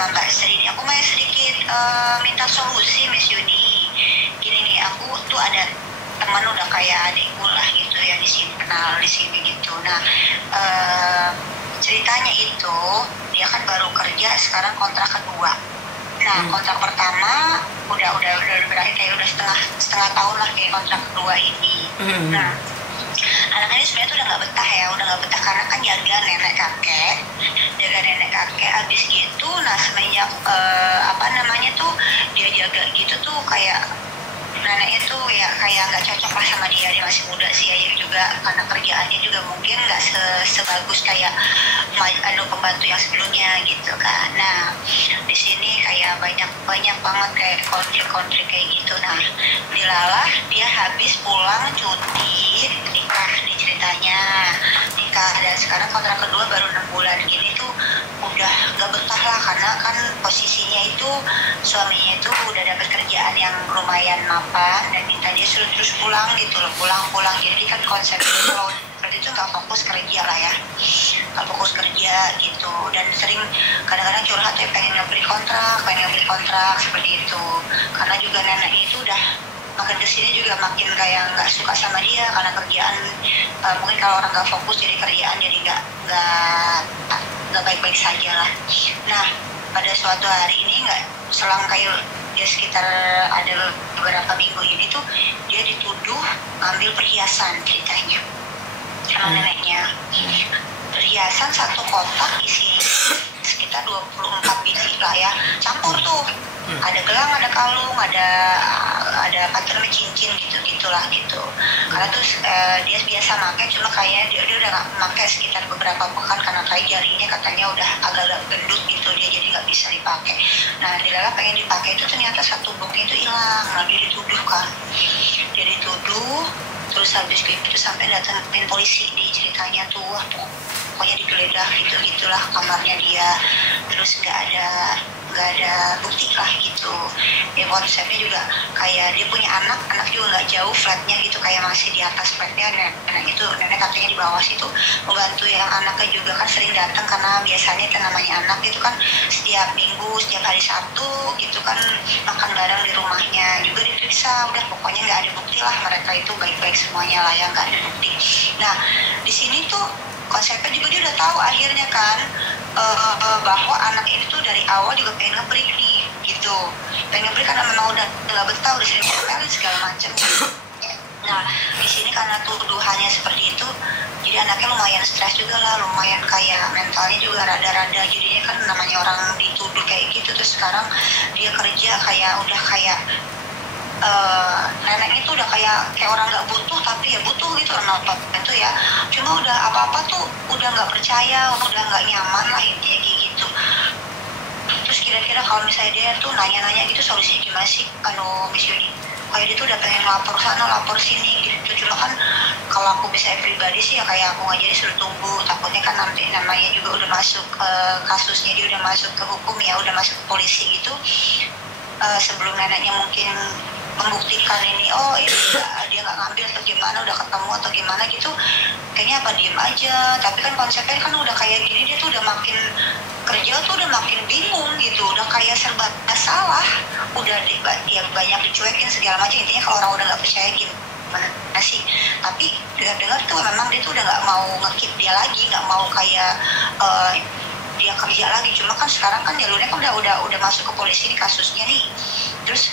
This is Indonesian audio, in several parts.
sama Mbak Sri ini. Aku mau sedikit minta solusi, Miss Yuni. Gini nih, aku tuh ada teman udah kayak adikku lah gitu ya di sini, kenal di sini gitu. Nah, ceritanya itu dia kan baru kerja sekarang kontrak kedua. Nah, kontrak pertama udah berakhir, kayak udah setengah tahun lah kayak kontrak kedua ini. Nah, anaknya ini sebenarnya tuh udah nggak betah ya, udah nggak betah karena kan jaga nenek kakek abis gitu. Nah, semenjak apa namanya tuh dia jaga gitu tuh kayak neneknya tuh ya kayak nggak cocok lah sama dia masih muda sih ya juga, karena kerjaannya juga mungkin nggak sebagus kayak pembantu yang sebelumnya gitu kan. Nah, di sini kayak banyak banget kayak konflik kayak gitu. Nah, dilalah dia habis pulang cuti nikah nih ceritanya, nikah, dan sekarang kontrak kedua baru 6 bulan gini tuh udah nggak betah lah, karena kan posisinya itu suaminya itu udah dapat kerjaan yang lumayan mapan dan minta dia suruh terus pulang gitu loh, pulang. Jadi kan konsepnya kalau berarti itu nggak fokus kerja lah ya, nggak fokus kerja gitu, dan sering kadang-kadang curhat ya pengen ngebeli kontrak seperti itu, karena juga neneknya itu udah makin kesini juga makin kayak nggak suka sama dia karena kerjaan, mungkin kalau orang nggak fokus jadi kerjaan jadi nggak baik-baik saja lah. Nah, pada suatu hari ini nggak selang kayak dia sekitar ada beberapa minggu ini tuh dia dituduh ambil perhiasan ceritanya sama neneknya. Perhiasan satu kotak isi sekitar 24 biji lah ya, campur tuh, ada gelang, ada kalung, ada apa namanya cincin gitulah gitu. Karena tuh dia biasa pakai, cuma kayaknya dia udah nggak pakai sekitar beberapa pekan karena kayak jarinya katanya udah agak-agak gendut gitu, dia jadi nggak bisa dipakai. Nah, dilala pengen dipakai itu ternyata satu bukti itu hilang. Nah, dia dituduh kan, terus habis itu sampai datangin polisi di ceritanya tuh, wah pokoknya digeledah gitulah kamarnya dia, terus nggak ada bukti lah gitu. Ya konsepnya juga kayak dia punya anak juga nggak jauh flatnya gitu, kayak masih di atas flatnya. Nenek katanya di bawah situ, membantu yang anaknya juga kan sering datang karena biasanya itu namanya anak itu kan setiap minggu, setiap hari Sabtu gitu kan makan bareng di rumahnya, juga diperiksa. Udah pokoknya nggak ada bukti lah, mereka itu baik-baik semuanya lah, yang nggak ada bukti. Nah, di sini tuh konsepnya juga dia udah tahu akhirnya kan bahwa anak ini tuh dari awal juga pengen ngebreak nih gitu, pengen ngebreak karena memang udah nggak betah, udah sering ngomel segala macam. Nah, di sini karena tuduhannya seperti itu, jadi anaknya lumayan stres juga lah, lumayan kayak mentalnya juga rada-rada, jadinya kan namanya orang dituduh kayak gitu. Terus sekarang dia kerja kayak udah kayak neneknya tuh udah kayak orang nggak butuh, tapi ya butuh gitu kan itu ya, cuma udah apa-apa tuh udah nggak percaya, udah nggak nyaman lah intinya kayak gitu. Terus kira-kira kalau misalnya dia tuh nanya-nanya gitu solusinya gimana sih, Miss Yuni? Kayak dia tuh udah pengen lapor sana lapor sini gitu, cuma kan kalau aku bisa pribadi sih ya kayak aku aja disuruh tunggu, takutnya kan nanti namanya juga udah masuk kasusnya, dia udah masuk ke hukum ya, udah masuk ke polisi gitu, sebelum neneknya mungkin membuktikan ini, oh ini dia nggak ngambil atau gimana, udah ketemu atau gimana gitu, kayaknya apa diem aja. Tapi kan konsepnya kan udah kayak gini, dia tuh udah makin kerja tuh udah makin bingung gitu, udah kayak serba salah, udah ya banyak dicuekin segala macam. Intinya kalau orang udah nggak percaya gimana sih, tapi dengar tuh memang dia tuh udah nggak mau nge-keep dia lagi, nggak mau kayak dia kerja lagi. Cuma kan sekarang kan jalurnya kan udah masuk ke polisi nih kasusnya nih. Terus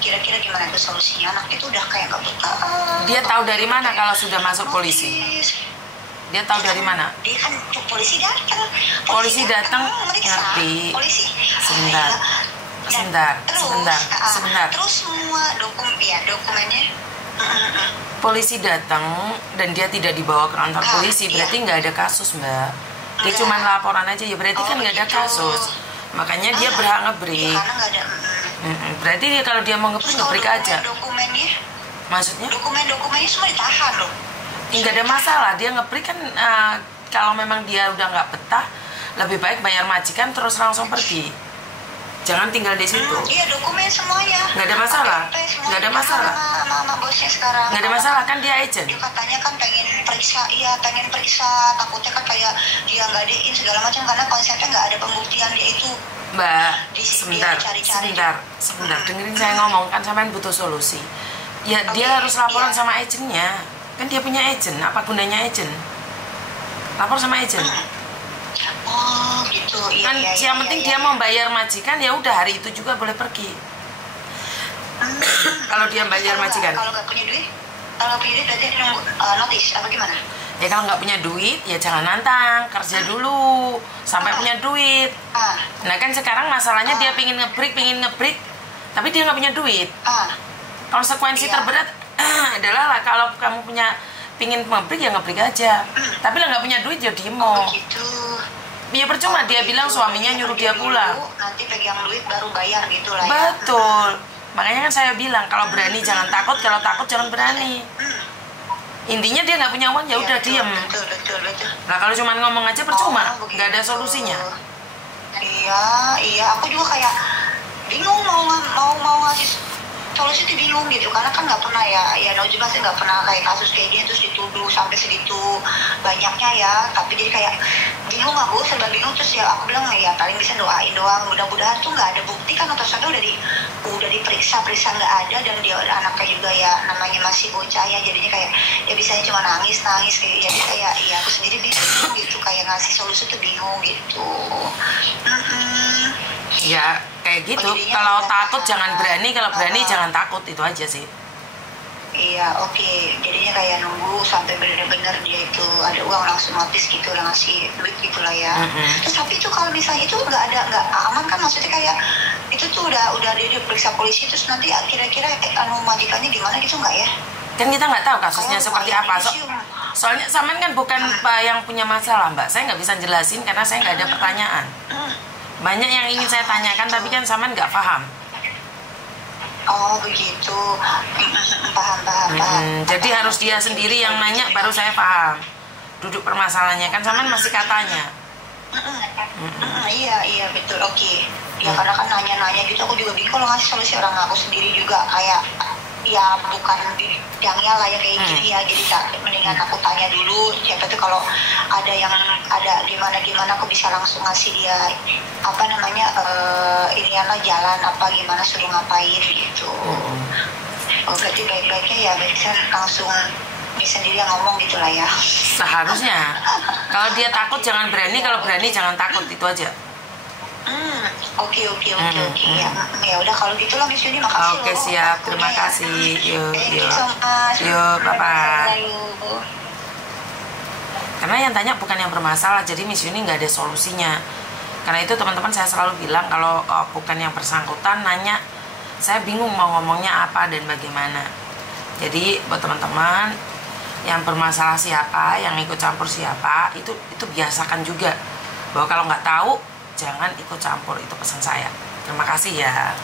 kira-kira gimana tuh solusinya? Anak itu udah kayak nggak betah. Dia tahu dari mana kalau sudah masuk polisi? Dia tahu dari mana? Dia kan polisi datang. Polisi datang ngerti. Polisi. Sebentar. Terus semua dokumennya. Polisi datang dan dia tidak dibawa ke kantor polisi, berarti nggak ada kasus, Mbak. Dia cuma laporan aja ya, berarti kan nggak ada kasus. Makanya dia berhak ngebreak. Karena nggak ada. Berarti dia kalau dia mau ngebreak aja. Dokumennya? Maksudnya? Dokumennya semua ditahan loh. Nggak ada masalah, dia ngebreak kan kalau memang dia udah nggak betah, lebih baik bayar majikan terus langsung pergi. jangan tinggal di situ. Iya, dokumen semuanya. Nggak ada masalah. Nggak ada masalah. Sama bosnya sekarang. Nggak ada masalah kan, dia agent. Dia katanya kan pengen periksa, takutnya kan kayak dia nggak dein segala macam karena konsepnya nggak ada pembuktian dia itu. Mbak, Dia cari-cari. sebentar, dengerin saya ngomong, kan sampean butuh solusi. Ya, dia harus laporan sama agennya. Kan dia punya agent, apa gunanya agent? Lapor sama agent. Oh gitu, iya. Kan yang penting dia mau bayar majikan, ya udah hari itu juga boleh pergi. Kalau dia bayar majikan. Kalau nggak punya duit berarti nunggu notis apa gimana? Ya kalau nggak punya duit, ya jangan nantang, kerja dulu sampai punya duit. Nah kan sekarang masalahnya dia pingin ngebreak, tapi dia nggak punya duit. Konsekuensi terberat adalah lah, kalau kamu pingin ngebreak ya ngebreak aja. Tapi lah nggak punya duit ya demo. Gitu. Ya percuma dia bilang suaminya nyuruh dia pulang. Nanti pegang duit baru bayar gitu lah ya. Betul. Makanya kan saya bilang kalau berani jangan takut, kalau takut jangan berani. Intinya dia nggak punya uang ya udah diem. Betul. Nah kalau cuma ngomong aja percuma, nggak ada solusinya. Iya. Aku juga kayak bingung mau ngasih solusi itu bingung gitu karena kan nggak pernah ya Nojibah sih nggak pernah kayak kasus kayak gini terus dituduh sampai segitu banyaknya ya, tapi jadi kayak bingung, aku serba bingung. Terus ya aku bilang ya paling bisa doain doang, mudah-mudahan tuh nggak ada bukti kan, atau saya udah diperiksa nggak ada, dan dia anaknya juga ya namanya masih bocah ya, jadinya kayak ya bisanya cuma nangis kayak jadi kayak ya aku sendiri bingung gitu, kayak ngasih solusi tuh bingung gitu. Ya kayak gitu. Kalau takut jangan berani, kalau berani jangan takut, itu aja sih. Iya, oke. Jadinya kayak nunggu sampai benar-benar dia itu ada uang langsung notis gitu, lah ngasih duit gitulah ya. Terus tapi itu kalau misalnya itu nggak aman kan, maksudnya kayak itu tuh udah dia diperiksa polisi terus nanti kira-kira majikannya gimana gitu nggak ya? Kan kita nggak tahu kasusnya seperti apa. Soalnya Saman kan bukan yang punya masalah, Mbak. Saya nggak bisa jelasin karena saya nggak ada pertanyaan. Banyak yang ingin saya tanyakan tapi kan Saman nggak paham. Oh begitu, paham. Jadi harus dia sendiri yang nanya baru saya paham duduk permasalahannya, kan Saman masih katanya. Iya betul, oke. Ya karena kan nanya gitu aku juga bingung kalau ngasih solusi, orang aku sendiri juga kayak ya bukan bidangnya lah ya kayak gini ya, jadi mendingan aku tanya dulu, siapa tuh kalau ada gimana aku bisa langsung ngasih dia apa namanya jalan apa gimana suruh ngapain gitu. Oh berarti baik-baiknya ya bisa langsung bisa sendiri yang ngomong gitulah ya. Seharusnya kalau dia takut jangan berani, kalau berani jangan takut, itu aja. Oke. Ya udah kalau gitulah Miss Yuni, makasih. Oke, siap. Terima kasih. Yuk, bye-bye. Karena yang tanya bukan yang bermasalah, jadi Miss Yuni nggak ada solusinya. Karena itu teman-teman saya selalu bilang kalau bukan yang bersangkutan nanya, saya bingung mau ngomongnya apa dan bagaimana. Jadi buat teman-teman yang bermasalah siapa, yang ikut campur siapa, itu biasakan juga bahwa kalau nggak tahu jangan ikut campur, itu pesan saya. Terima kasih ya.